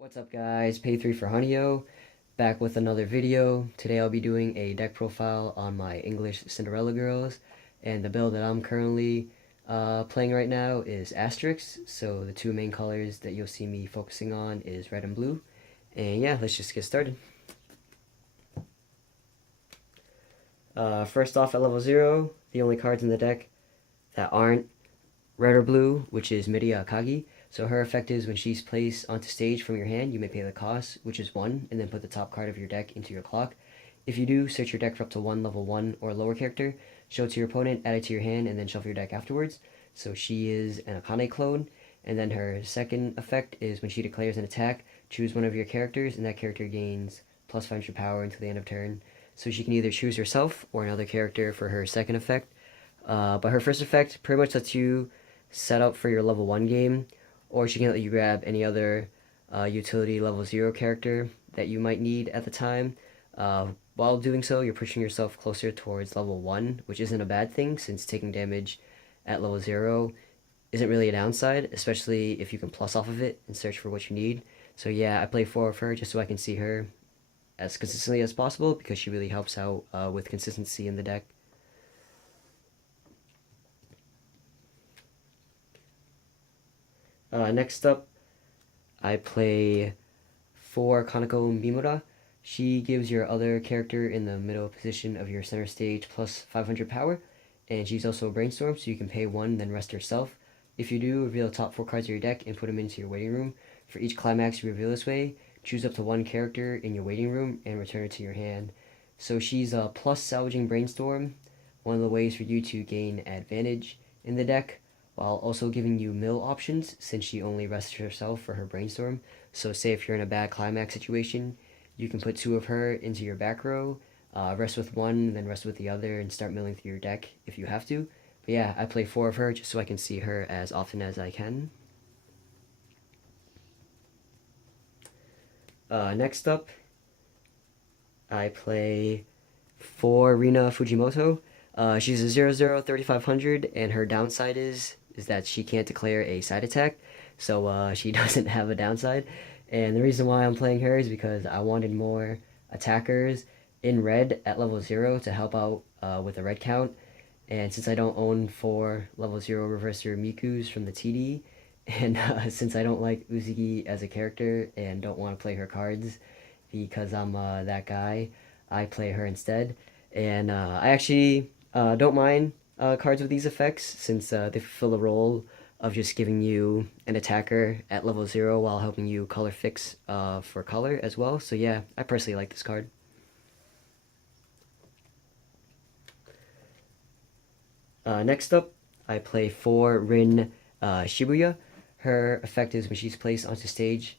What's up guys, Pay3 for Honeyyo, back with another video. Today I'll be doing a deck profile on my English Cinderella girls, and the build that I'm currently playing right now is Asterisk, so the two main colors that you'll see me focusing on is red and blue. And yeah, let's just get started. First off at level 0, the only cards in the deck that aren't red or blue, which is Miria Akagi. So her effect is when she's placed onto stage from your hand, you may pay the cost, which is 1, and then put the top card of your deck into your clock. If you do, search your deck for up to one level 1 or lower character, show it to your opponent, add it to your hand, and then shuffle your deck afterwards. So she is an Akane clone, and then her second effect is when she declares an attack, choose one of your characters, and that character gains plus 500 power until the end of turn. So she can either choose herself or another character for her second effect. But her first effect pretty much lets you set up for your level 1 game, or she can let you grab any other utility level 0 character that you might need at the time. While doing so, you're pushing yourself closer towards level 1, which isn't a bad thing since taking damage at level 0 isn't really a downside, especially if you can plus off of it and search for what you need. So yeah, I play 4 of her just so I can see her as consistently as possible because she really helps out with consistency in the deck. Next up, I play 4 Kaneko Mimura. She gives your other character in the middle position of your center stage plus 500 power, and she's also a brainstorm, so you can pay 1, then rest herself. If you do, reveal the top 4 cards of your deck and put them into your waiting room. For each climax you reveal this way, choose up to 1 character in your waiting room and return it to your hand. So she's a plus salvaging brainstorm, one of the ways for you to gain advantage in the deck, while also giving you mill options since she only rests herself for her brainstorm. So say if you're in a bad climax situation, you can put 2 of her into your back row, rest with 1, then rest with the other, and start milling through your deck if you have to. But yeah, I play 4 of her just so I can see her as often as I can. Next up, I play 4 Rina Fujimoto. She's a 0/0 3500, and her downside is that she can't declare a side attack, so she doesn't have a downside. And the reason why I'm playing her is because I wanted more attackers in red at level 0 to help out with the red count. And since I don't own 4 level 0 Reverser Mikus from the TD, and since I don't like Uzuki as a character and don't want to play her cards because I'm that guy, I play her instead. And I actually don't mind cards with these effects since they fulfill the role of just giving you an attacker at level 0 while helping you color fix for color as well. So yeah, I personally like this card. Next up, I play 4 Rin Shibuya. Her effect is when she's placed onto stage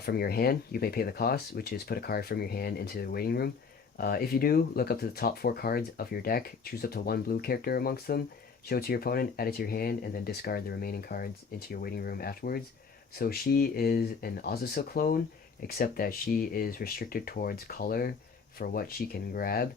from your hand, you may pay the cost, which is put a card from your hand into the waiting room. If you do, look up to the top 4 cards of your deck, choose up to 1 blue character amongst them, show it to your opponent, add it to your hand, and then discard the remaining cards into your waiting room afterwards. So she is an Azusa clone, except that she is restricted towards color for what she can grab.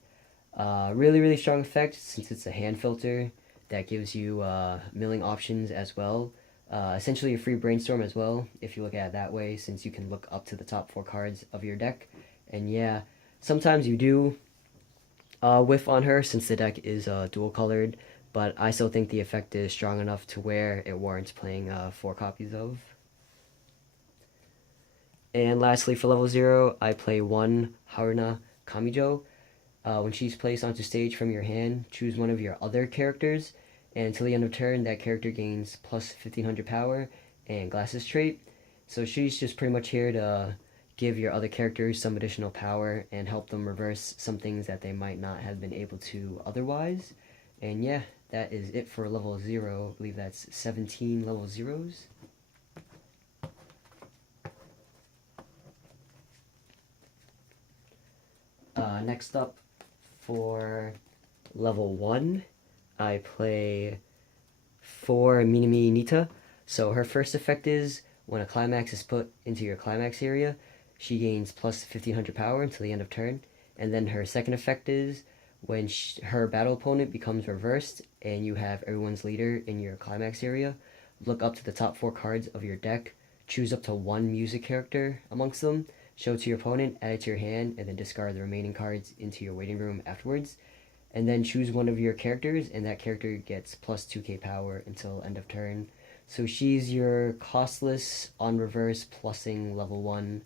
Really, really strong effect since it's a hand filter that gives you milling options as well. Essentially a free brainstorm as well, if you look at it that way, since you can look up to the top 4 cards of your deck. And yeah, sometimes you do whiff on her since the deck is dual colored, but I still think the effect is strong enough to where it warrants playing 4 copies of. And lastly, for level 0, I play 1 Haruna Kamijo. When she's placed onto stage from your hand, choose one of your other characters, and until the end of turn, that character gains plus 1500 power and glasses trait. So she's just pretty much here to give your other characters some additional power and help them reverse some things that they might not have been able to otherwise. And yeah, that is it for level 0. I believe that's 17 level 0s. Next up, for level 1, I play 4 Minami Nita. So her first effect is when a climax is put into your climax area, she gains plus 1500 power until the end of turn. And then her second effect is when her battle opponent becomes reversed and you have everyone's leader in your climax area, look up to the top 4 cards of your deck, choose up to one music character amongst them, show it to your opponent, add it to your hand, and then discard the remaining cards into your waiting room afterwards. And then choose one of your characters, and that character gets plus 2k power until end of turn. So she's your costless, on reverse, plussing level 1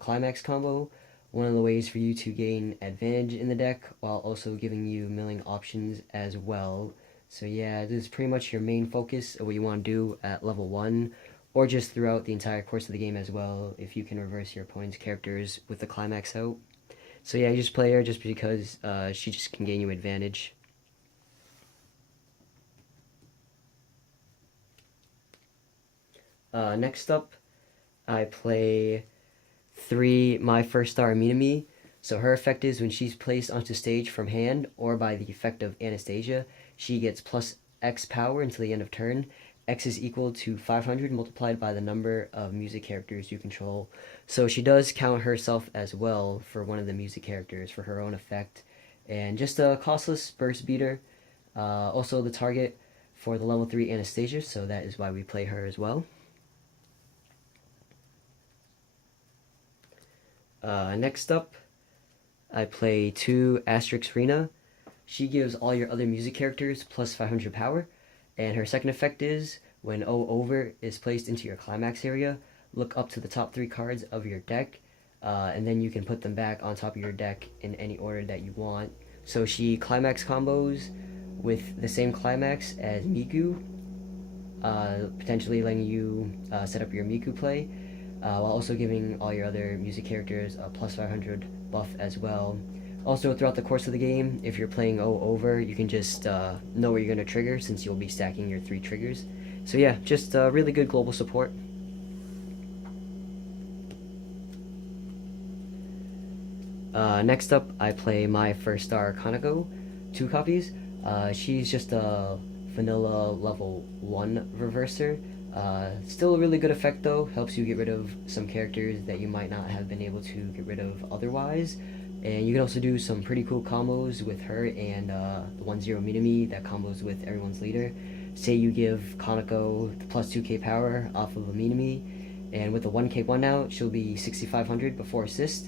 climax combo. One of the ways for you to gain advantage in the deck while also giving you milling options as well. So yeah, this is pretty much your main focus of what you want to do at level 1, or just throughout the entire course of the game as well, if you can reverse your opponent's characters with the climax out. So yeah, you just play her just because she just can gain you advantage. Next up, I play 3 My First Star Minami. So her effect is when she's placed onto stage from hand or by the effect of Anastasia, she gets plus X power until the end of turn. X is equal to 500 multiplied by the number of music characters you control. So she does count herself as well for one of the music characters for her own effect. And just a costless burst beater. Also the target for the level 3 Anastasia, so that is why we play her as well. Next up, I play 2 Asterisk Rena. She gives all your other music characters plus 500 power, and her second effect is when O over is placed into your climax area, look up to the top 3 cards of your deck, and then you can put them back on top of your deck in any order that you want. So she climax combos with the same climax as Miku, potentially letting you set up your Miku play, while also giving all your other music characters a plus 500 buff as well. Also, throughout the course of the game, if you're playing O over, you can just know where you're going to trigger since you'll be stacking your 3 triggers. So yeah, just really good global support. Next up, I play My First Star Kanako, 2 copies. She's just a vanilla level 1 reverser. Still a really good effect though, helps you get rid of some characters that you might not have been able to get rid of otherwise. And you can also do some pretty cool combos with her and the 1-0 Minami that combos with everyone's leader. Say you give Kanako the plus 2k power off of a Minami, and with the 1k 1 out, she'll be 6500 before assist,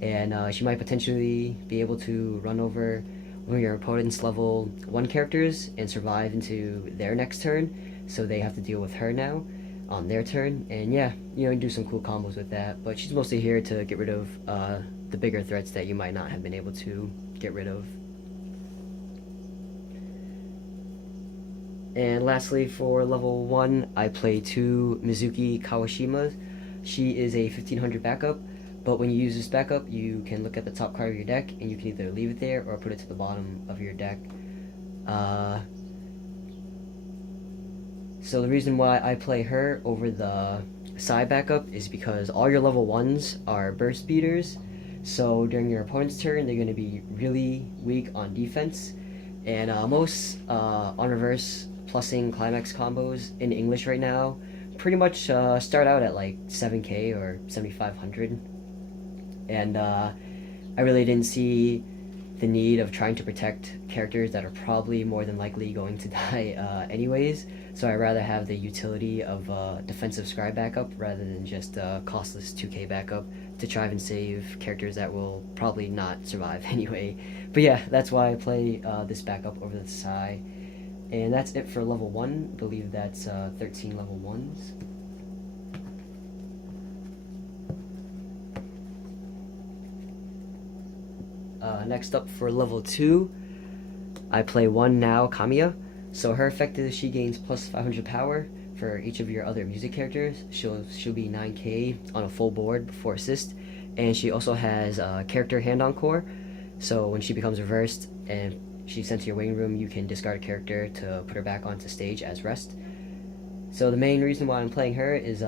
and she might potentially be able to run over one of your opponent's level 1 characters and survive into their next turn, so they have to deal with her now on their turn. And yeah, you do some cool combos with that, but she's mostly here to get rid of the bigger threats that you might not have been able to get rid of. And lastly, for level 1, I play 2 Mizuki Kawashimas. She is a 1500 backup, but when you use this backup, you can look at the top card of your deck, and you can either leave it there or put it to the bottom of your deck. So the reason why I play her over the side backup is because all your level 1s are burst beaters, so during your opponent's turn, they're going to be really weak on defense, and most on reverse plussing climax combos in English right now pretty much start out at like 7k or 7500, and I really didn't see the need of trying to protect characters that are probably more than likely going to die anyways, so I'd rather have the utility of defensive scribe backup rather than just costless 2k backup to try and save characters that will probably not survive anyway. But yeah, that's why I play this backup over the Sai. And that's it for level 1. I believe that's 13 level 1s. Next up for level 2, I play 1 now Kamiya. So her effect is she gains plus 500 power for each of your other music characters. She'll be 9k on a full board before assist, and she also has character hand on core. So when she becomes reversed and she's sent to your waiting room, you can discard a character to put her back onto stage as rest. So the main reason why I'm playing her is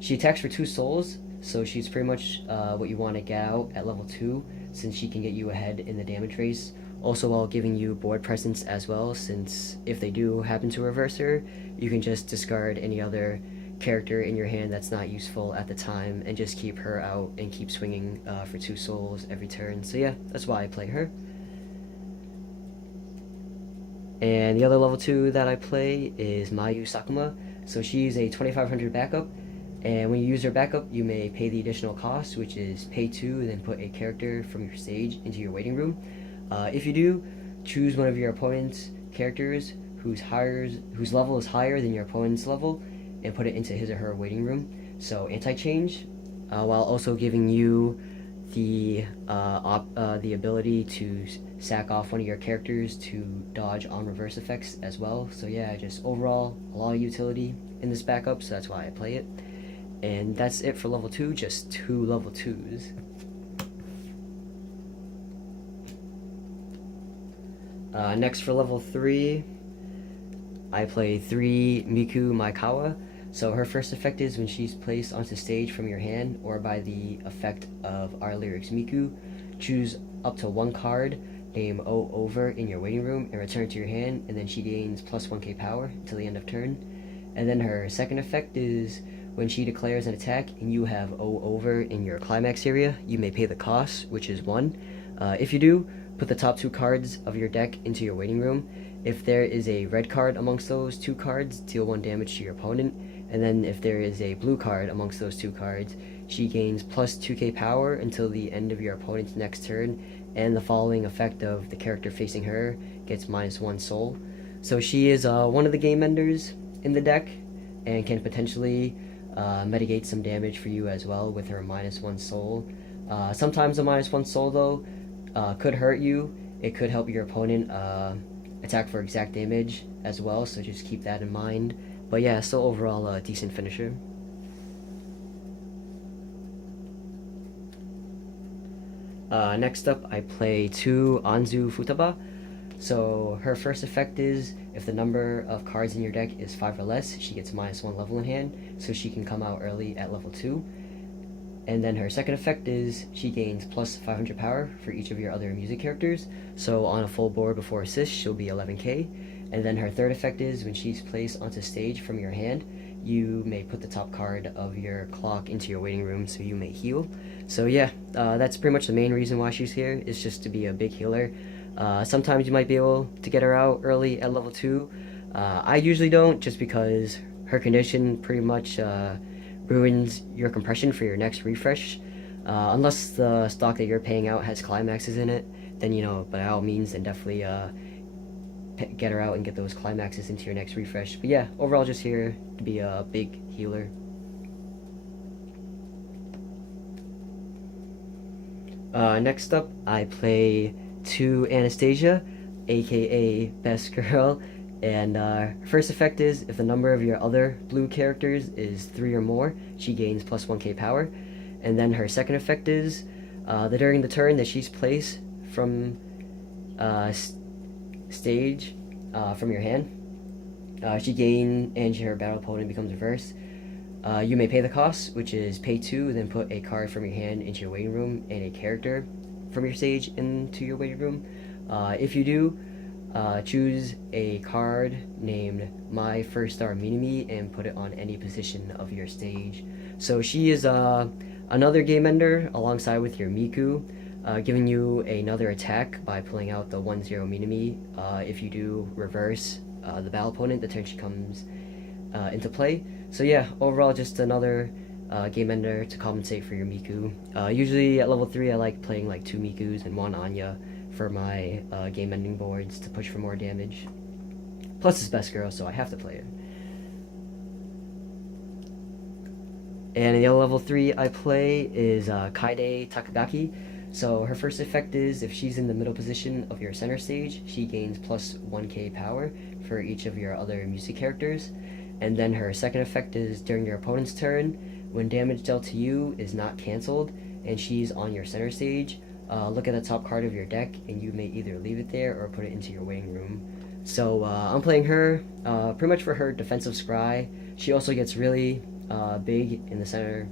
she attacks for 2 souls, so she's pretty much what you want to get out at level 2, since she can get you ahead in the damage race. Also while giving you board presence as well, since if they do happen to reverse her, you can just discard any other character in your hand that's not useful at the time and just keep her out and keep swinging for 2 souls every turn. So yeah, that's why I play her. And the other level 2 that I play is Mayu Sakuma. So she's a 2500 backup, And when you use her backup, you may pay the additional cost, which is pay 2, then put a character from your stage into your waiting room. If you do, choose one of your opponent's characters whose level is higher than your opponent's level, and put it into his or her waiting room. So anti-change, while also giving you the ability to sack off one of your characters to dodge on reverse effects as well. So yeah, just overall a lot of utility in this backup, so that's why I play it. And that's it for level 2, just 2 level 2s. Next for level 3, I play 3 Miku Maikawa. So her first effect is when she's placed onto stage from your hand or by the effect of our lyrics Miku, choose up to 1 card, name O over in your waiting room, and return it to your hand, and then she gains plus 1k power until the end of turn. And then her second effect is when she declares an attack and you have O over in your climax area, you may pay the cost, which is 1. If you do, put the top 2 cards of your deck into your waiting room. If there is a red card amongst those 2 cards, deal 1 damage to your opponent. And then if there is a blue card amongst those 2 cards, she gains plus 2k power until the end of your opponent's next turn, and the following effect of the character facing her gets minus 1 soul. So she is one of the game enders in the deck, and can potentially mitigate some damage for you as well with her minus 1 soul. Sometimes a minus 1 soul though could hurt you. It could help your opponent attack for exact damage as well, so just keep that in mind. But yeah, still overall a decent finisher. Next up, I play 2 Anzu Futaba. So her first effect is if the number of cards in your deck is 5 or less, she gets minus 1 level in hand, so she can come out early at level 2. And then her second effect is she gains plus 500 power for each of your other music characters, so on a full board before assist, she'll be 11k. And then her third effect is when she's placed onto stage from your hand, you may put the top card of your clock into your waiting room, so you may heal. So yeah, that's pretty much the main reason why she's here, is just to be a big healer. Sometimes you might be able to get her out early at level 2. I usually don't, just because her condition pretty much ruins your compression for your next refresh. Unless the stock that you're paying out has climaxes in it, then by all means, then definitely get her out and get those climaxes into your next refresh. But yeah, overall just here to be a big healer. Next up, I play 2 Anastasia, aka Best Girl, and first effect is if the number of your other blue characters is 3 or more, she gains plus 1k power. And then her second effect is that during the turn that she's placed from stage from your hand, she gains, and her battle opponent becomes reversed. You may pay the cost, which is pay 2, then put a card from your hand into your waiting room and a character from your stage into your waiting room. If you do, choose a card named My First Star Minimi and put it on any position of your stage. So she is another game ender alongside with your Miku, giving you another attack by pulling out the 1-0 Minimi. If you do reverse the battle opponent, the turn she comes into play. So yeah, overall just another game ender to compensate for your Miku. Usually at level 3 I like playing like 2 Mikus and 1 Anya for my game ending boards to push for more damage. Plus it's Best Girl, so I have to play it. And the other level 3 I play is Kaide Takagaki. So her first effect is if she's in the middle position of your center stage, she gains plus 1k power for each of your other music characters. And then her second effect is during your opponent's turn, when damage dealt to you is not cancelled and she's on your center stage, look at the top card of your deck and you may either leave it there or put it into your waiting room. So I'm playing her pretty much for her defensive scry. She also gets really big in the center,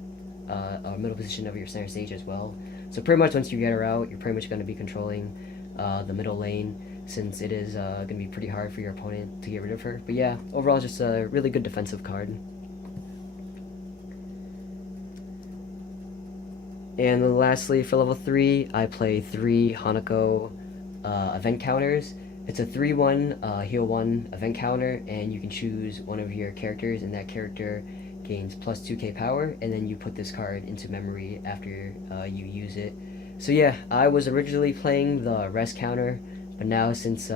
middle position of your center stage as well. So pretty much once you get her out, you're pretty much going to be controlling the middle lane, since it is going to be pretty hard for your opponent to get rid of her. But yeah, overall just a really good defensive card. And then lastly, for level 3, I play 3 Hanako event counters. It's a 3-1 heal 1 event counter, and you can choose one of your characters, and that character gains plus 2k power, and then you put this card into memory after you use it. So yeah, I was originally playing the rest counter, but now since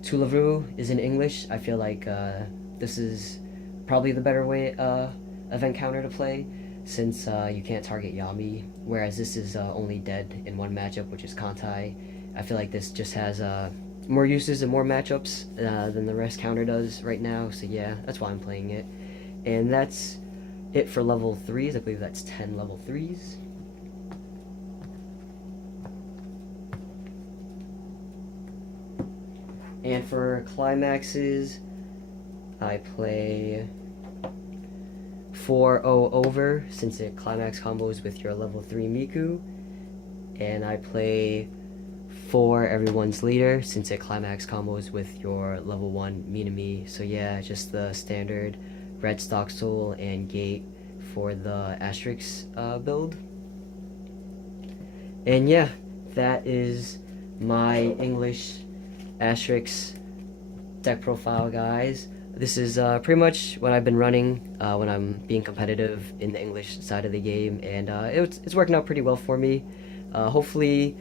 Tulavru is in English, I feel like this is probably the better way event counter to play, since you can't target Yami, whereas this is only dead in one matchup, which is Kantai. I feel like this just has more uses and more matchups than the rest counter does right now, so yeah, that's why I'm playing it. And that's it for level 3s. I believe that's 10 level 3s. And for climaxes, I play 4-0 over, since it climax combos with your level 3 Miku. And I play 4 everyone's leader, since it climax combos with your level 1 Minami. So yeah, just the standard red stock soul and gate for the Asterisk build. And yeah, that is my English Asterisk deck profile, guys. This is pretty much what I've been running when I'm being competitive in the English side of the game, and it's working out pretty well for me. Hopefully,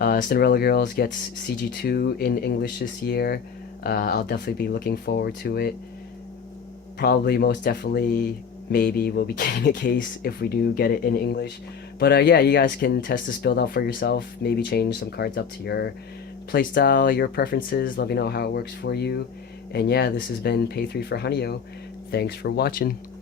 Cinderella Girls gets CG2 in English this year. I'll definitely be looking forward to it. Probably, most definitely, maybe we'll be getting a case if we do get it in English. But yeah, you guys can test this build out for yourself. Maybe change some cards up to your playstyle, your preferences. Let me know how it works for you. And yeah, this has been Pay 3 for Hanyo. Thanks for watching.